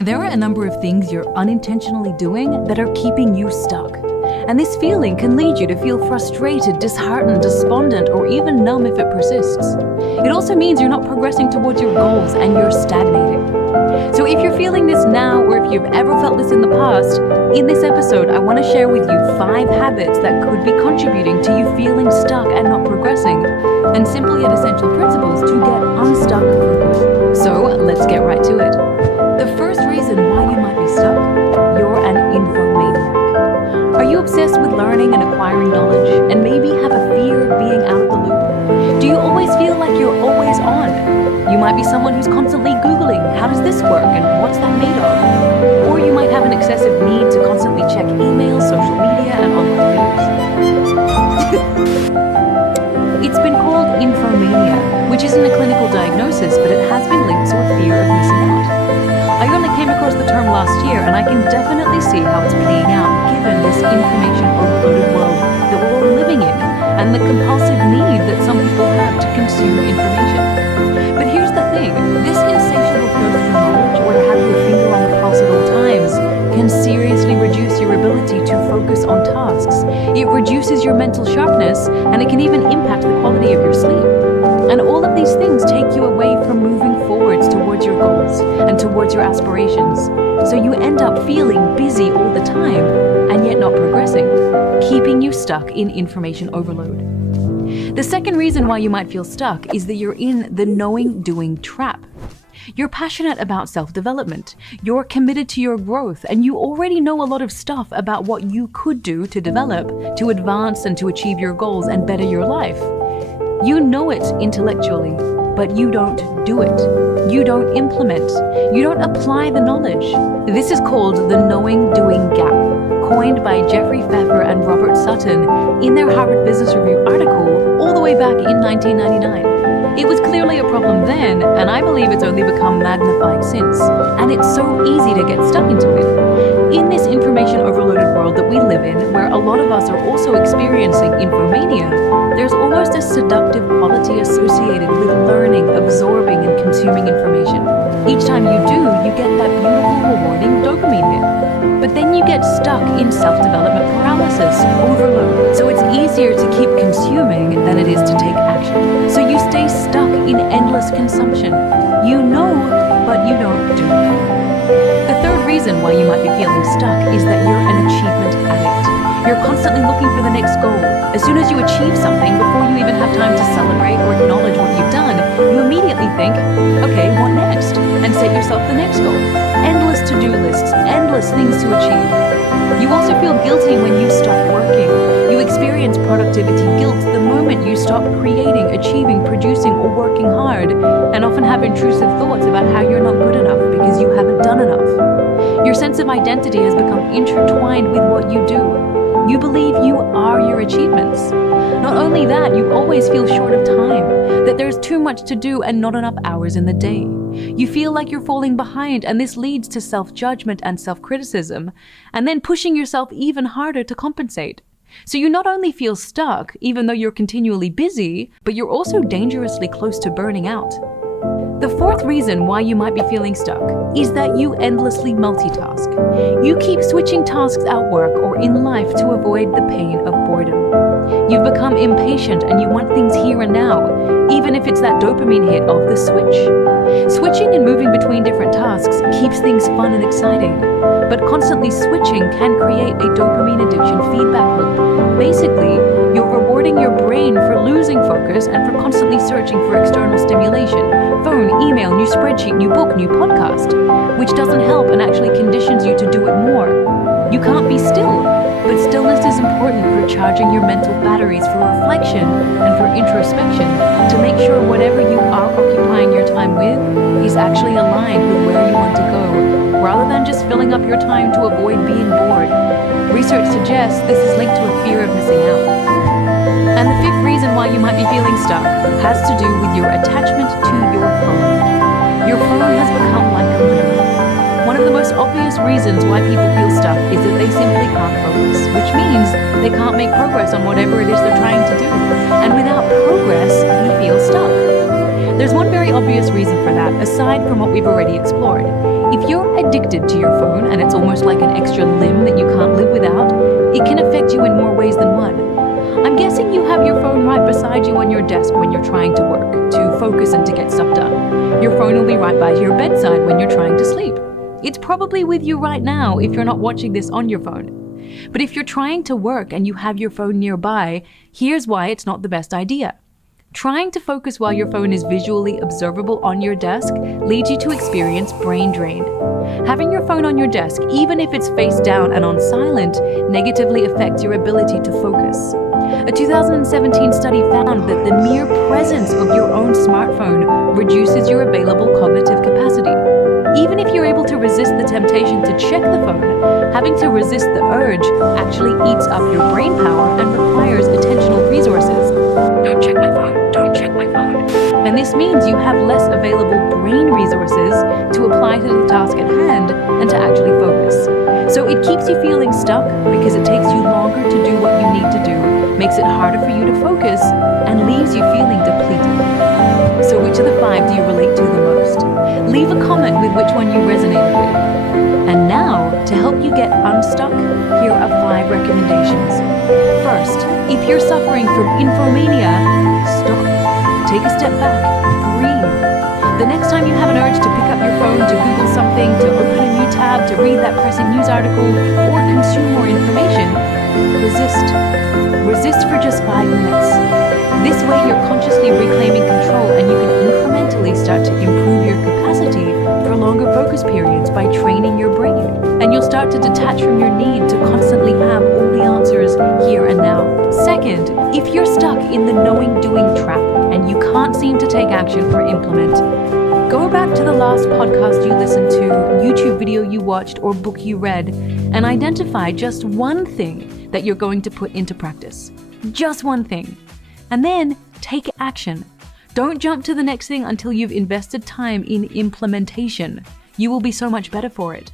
There are a number of things you're unintentionally doing that are keeping you stuck. And this feeling can lead you to feel frustrated, disheartened, despondent, or even numb if it persists. It also means you're not progressing towards your goals and you're stagnating. So if you're feeling this now, or if you've ever felt this in the past, in this episode I want to share with you 5 habits that could be contributing to you feeling stuck and not progressing, and simple yet essential principles to get unstuck for good. So let's get right to it. The first reason why you might be stuck: you're an infomaniac. Are you obsessed with learning and acquiring knowledge, and maybe have a fear of being out of the loop? Do you always feel like you're always on? You might be someone who's constantly Googling, how does this work and what's that made of? Or you might have an excessive need to constantly check emails, social media, and online news. It's been called infomania, which isn't a clinical diagnosis, but it has been linked to a fear of missing out. I only came across the term last year, and I can definitely see how it's playing out given this information overloaded world that we're all living in, and the compulsive need that some people have to consume information. But here's the thing, this insatiable thirst for knowledge, or to have your finger on the pulse at all times, can seriously reduce your ability to focus on tasks. It reduces your mental sharpness, and it can even impact the quality of your sleep. And all of these things take you away from moving forwards towards your goals and towards your aspirations. So you end up feeling busy all the time and yet not progressing, keeping you stuck in information overload. The second reason why you might feel stuck is that you're in the knowing-doing trap. You're passionate about self-development, you're committed to your growth, and you already know a lot of stuff about what you could do to develop, to advance, and to achieve your goals and better your life. You know it intellectually, but you don't do it. You don't implement. You don't apply the knowledge. This is called the knowing-doing gap, coined by Jeffrey Pfeffer and Robert Sutton in their Harvard Business Review article all the way back in 1999. It was clearly a problem then, and I believe it's only become magnified since. And it's so easy to get stuck into it. In this information overloaded world that we live in, where a lot of us are also experiencing infomania, there's almost a seductive quality associated with learning, absorbing, and consuming information. Each time you do, you get that beautiful, rewarding dopamine hit. But then you get stuck in self-development paralysis, overload. So it's easier to keep consuming than it is to take action. So you stay stuck in endless consumption. You know, but you don't do. The third reason why you might be feeling stuck is that you're an achievement addict. You're constantly looking for the next goal. As soon as you achieve something, before you even have time to celebrate or acknowledge what you've done, you immediately think, okay, what next? And set yourself the next goal. Endless to-do lists, endless things to achieve. You also feel guilty when you stop working. You experience productivity guilt the moment you stop creating, achieving, producing, or working hard, and often have intrusive thoughts about how you're not good enough because you haven't done enough. Your sense of identity has become intertwined with what you do. You believe you are your achievements. Not only that, you always feel short of time, that there's too much to do and not enough hours in the day. You feel like you're falling behind, and this leads to self-judgment and self-criticism, and then pushing yourself even harder to compensate. So you not only feel stuck, even though you're continually busy, but you're also dangerously close to burning out. The fourth reason why you might be feeling stuck is that you endlessly multitask. You keep switching tasks at work or in life to avoid the pain of boredom. You've become impatient and you want things here and now, even if it's that dopamine hit of the switch. Switching and moving between different tasks keeps things fun and exciting, but constantly switching can create a dopamine addiction feedback loop. Basically, you're rewarding your brain for losing focus and for constantly searching for external stimulation. Phone, email, new spreadsheet, new book, new podcast, which doesn't help and actually conditions you to do it more. You can't be still, but stillness is important for charging your mental batteries for reflection and for introspection to make sure whatever you are occupying your time with is actually aligned with where you want to go, rather than just filling up your time to avoid being bored. Research suggests this is linked to a fear of missing out. And the fifth reason why you might be feeling stuck has to do with your attachment to your phone. Your phone has become like a mirror. One of the most obvious reasons why people feel stuck is that they simply can't focus, which means they can't make progress on whatever it is they're trying to do. And without progress, we feel stuck. There's one very obvious reason for that, aside from what we've already explored. If you're addicted to your phone and it's almost like an extra limb that you can't live without, it can affect you in more ways than one. I'm guessing you have your phone right beside you on your desk when you're trying to work, to focus and to get stuff done. Your phone will be right by your bedside when you're trying to sleep. It's probably with you right now if you're not watching this on your phone. But if you're trying to work and you have your phone nearby, here's why it's not the best idea. Trying to focus while your phone is visually observable on your desk leads you to experience brain drain. Having your phone on your desk, even if it's face down and on silent, negatively affects your ability to focus. A 2017 study found that the mere presence of your own smartphone reduces your available cognitive capacity. Even if you're able to resist the temptation to check the phone, having to resist the urge actually eats up your brain power and requires attentional resources. Don't check my phone, don't check my phone. And this means you have less available brain resources to apply to the task at hand and to actually focus. So it keeps you feeling stuck because it takes you longer to do what you need to do, makes it harder for you to focus, and leaves you feeling depleted. So which of the 5 do you relate to the most? Leave a comment with which one you resonated with. And now, to help you get unstuck, here are 5 recommendations. First, if you're suffering from infomania, stop. Take a step back. Breathe. The next time you have an urge to pick up your phone, to Google something, to open a new tab, to read that pressing news article, or consume more information, resist. Resist for just 5 minutes. This way you're consciously reclaiming control and you can incrementally start to improve your capacity for longer focus periods by training your brain. And you'll start to detach from your need to constantly have all the answers here and now. Second, if you're stuck in the knowing-doing trap and you can't seem to take action or implement, go back to the last podcast you listened to, YouTube video you watched, or book you read, and identify just one thing that you're going to put into practice. Just one thing. And then take action. Don't jump to the next thing until you've invested time in implementation. You will be so much better for it.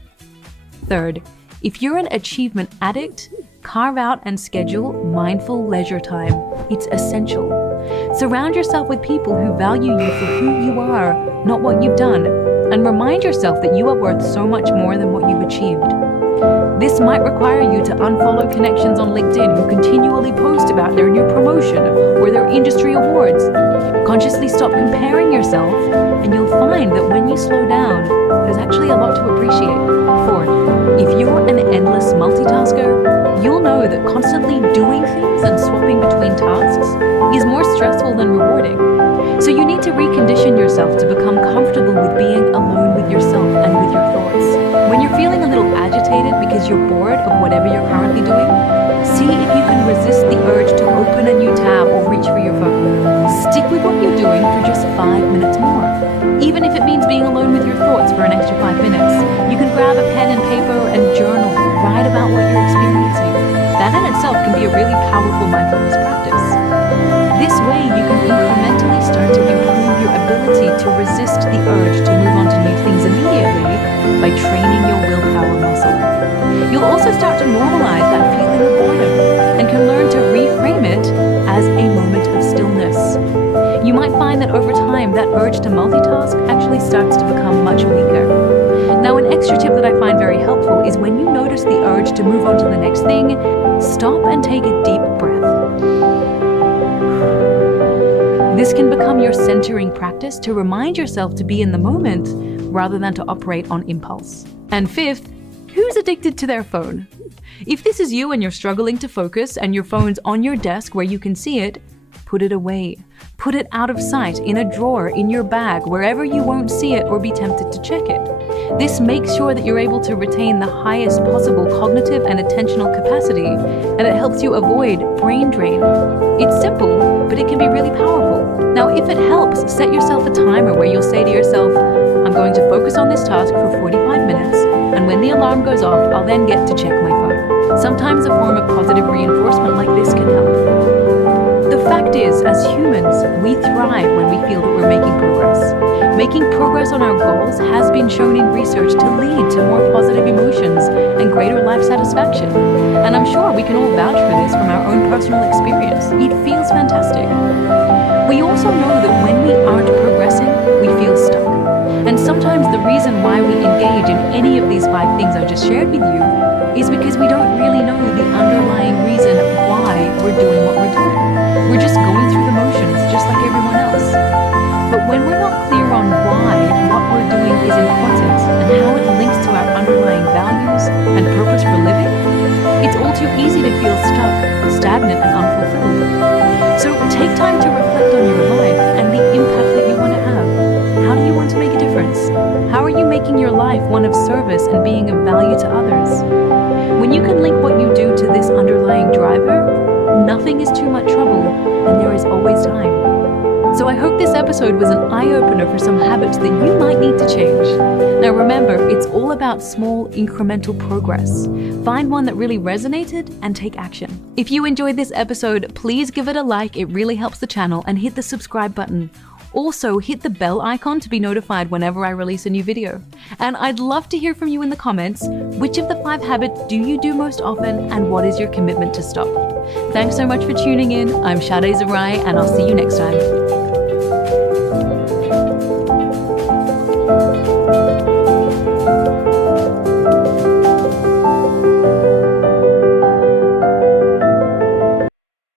Third, if you're an achievement addict, carve out and schedule mindful leisure time. It's essential. Surround yourself with people who value you for who you are, not what you've done, and remind yourself that you are worth so much more than what you've achieved. This might require you to unfollow connections on LinkedIn who continually post about their new promotion or their industry awards. Consciously stop comparing yourself, and you'll find that when you slow down, there's actually a lot to appreciate. Fourth, if you're an endless multitasker, you'll know that constantly doing things and swapping between tasks is more stressful than rewarding. So you need to recondition yourself to become comfortable with being alone with yourself and with your thoughts. When you're feeling a little agitated because you're bored of whatever you're currently doing, see if you can resist the urge to open a new tab or reach for your phone. Stick with what you're doing for just 5 minutes more. Even if it means being alone with your thoughts for an extra 5 minutes, you can grab a pen and paper and journal, write about what you're experiencing. That in itself can be a really powerful mindfulness practice. This way, you can incrementally start to improve your ability to resist the urge to move on to new things immediately by training your willpower muscle. You'll also start to normalize that feeling of boredom and can learn to reframe it as a moment of stillness. You might find that over time, that urge to multitask actually starts to become much weaker. Now, an extra tip that I find very helpful is when you notice the urge to move on to the next thing, stop and take a deep breath. This can become your centering practice to remind yourself to be in the moment rather than to operate on impulse. And fifth, who's addicted to their phone? If this is you and you're struggling to focus and your phone's on your desk where you can see it, put it away. Put it out of sight, in a drawer, in your bag, wherever you won't see it or be tempted to check it. This makes sure that you're able to retain the highest possible cognitive and attentional capacity, and it helps you avoid brain drain. It's simple, but it can be really powerful. Now, if it helps, set yourself a timer where you'll say to yourself, I'm going to focus on this task for 45 minutes, and when the alarm goes off, I'll then get to check my phone. Sometimes a form of positive reinforcement like this can help. The fact is, as humans, we thrive when we feel that we're making progress. Making progress on our goals has been shown in research to lead to more positive emotions and greater life satisfaction. And I'm sure we can all vouch for this from our own personal experience. It feels fantastic. We also know that when we aren't progressing, we feel stuck. And sometimes the reason reason why we engage in any of these 5 things I just shared with you is because we don't really know the underlying reason why we're doing what we're doing. We're just going through the motions just like everyone else. But when we're not clear on why what we're doing is important and how it links to our underlying values and purpose for living, it's all too easy to feel stuck, stagnant, and unfulfilled. So take time to reflect on your life and the impact that you want to have. How do you want to make a difference? How are you making your life one of service and being of value to others? When you can link what you do to this underlying driver, nothing is too much trouble and there is always time. So I hope this episode was an eye-opener for some habits that you might need to change. Now remember, it's all about small, incremental progress. Find one that really resonated and take action. If you enjoyed this episode, please give it a like. It really helps the channel, and hit the subscribe button. Also, hit the bell icon to be notified whenever I release a new video. And I'd love to hear from you in the comments. Which of the 5 habits do you do most often, and what is your commitment to stop? Thanks so much for tuning in. I'm Sade Zarai, and I'll see you next time.